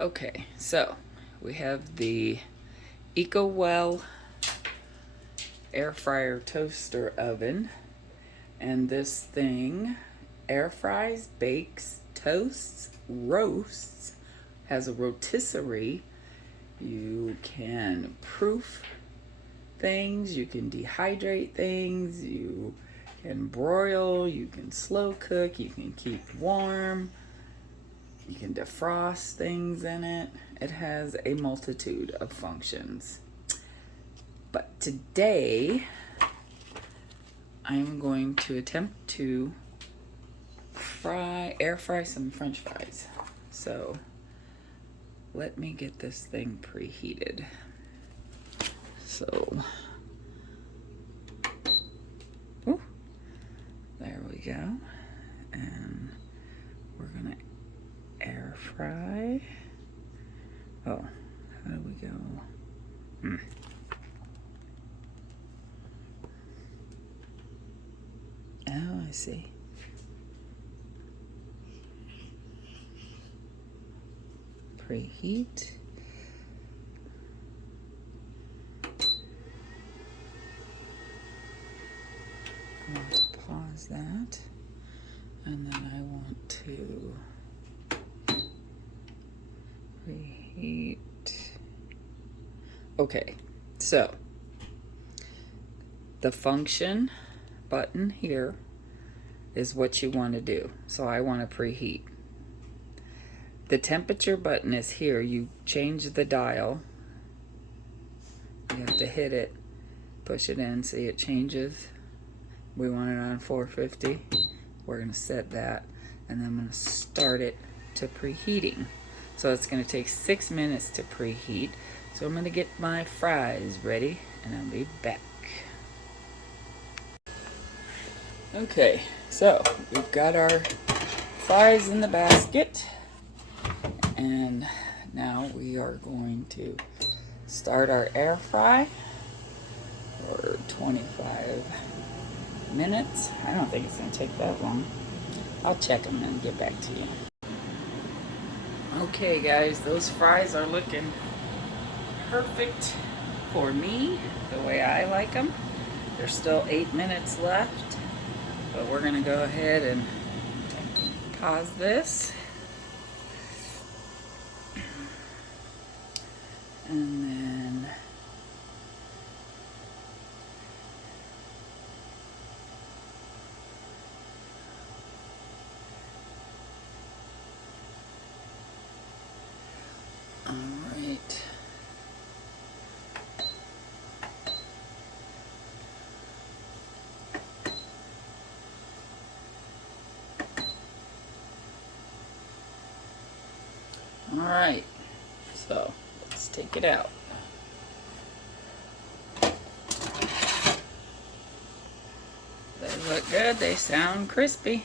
Okay, so we have the Ecowell air fryer toaster oven, and this thing air fries, bakes, toasts, roasts, has a rotisserie. You can proof things, you can dehydrate things, you can broil, you can slow cook, you can keep warm, you can defrost things in it. It has a multitude of functions. But today, I'm going to attempt to air fry some French fries. So let me get this thing preheated. So, ooh, there we go. And we're gonna air fry. Oh, how do we go? Oh, I see. Preheat. I want to pause that, and then I want to preheat. Okay, so the function button here is what you want to do. So I want to preheat. The temperature button is here. You change the dial. You have to hit it, push it in, see it changes. We want it on 450. We're going to set that, and then I'm going to start it to preheating. So it's going to take 6 minutes to preheat. So I'm going to get my fries ready, and I'll be back. Okay, so we've got our fries in the basket, and now we are going to start our air fry for 25 minutes. I don't think it's going to take that long. I'll check them and get back to you. Okay guys, those fries are looking perfect for me, the way I like them. There's still 8 minutes left, but we're going to go ahead and pause this. And then all right. All right. So let's take it out. They look good. They sound crispy.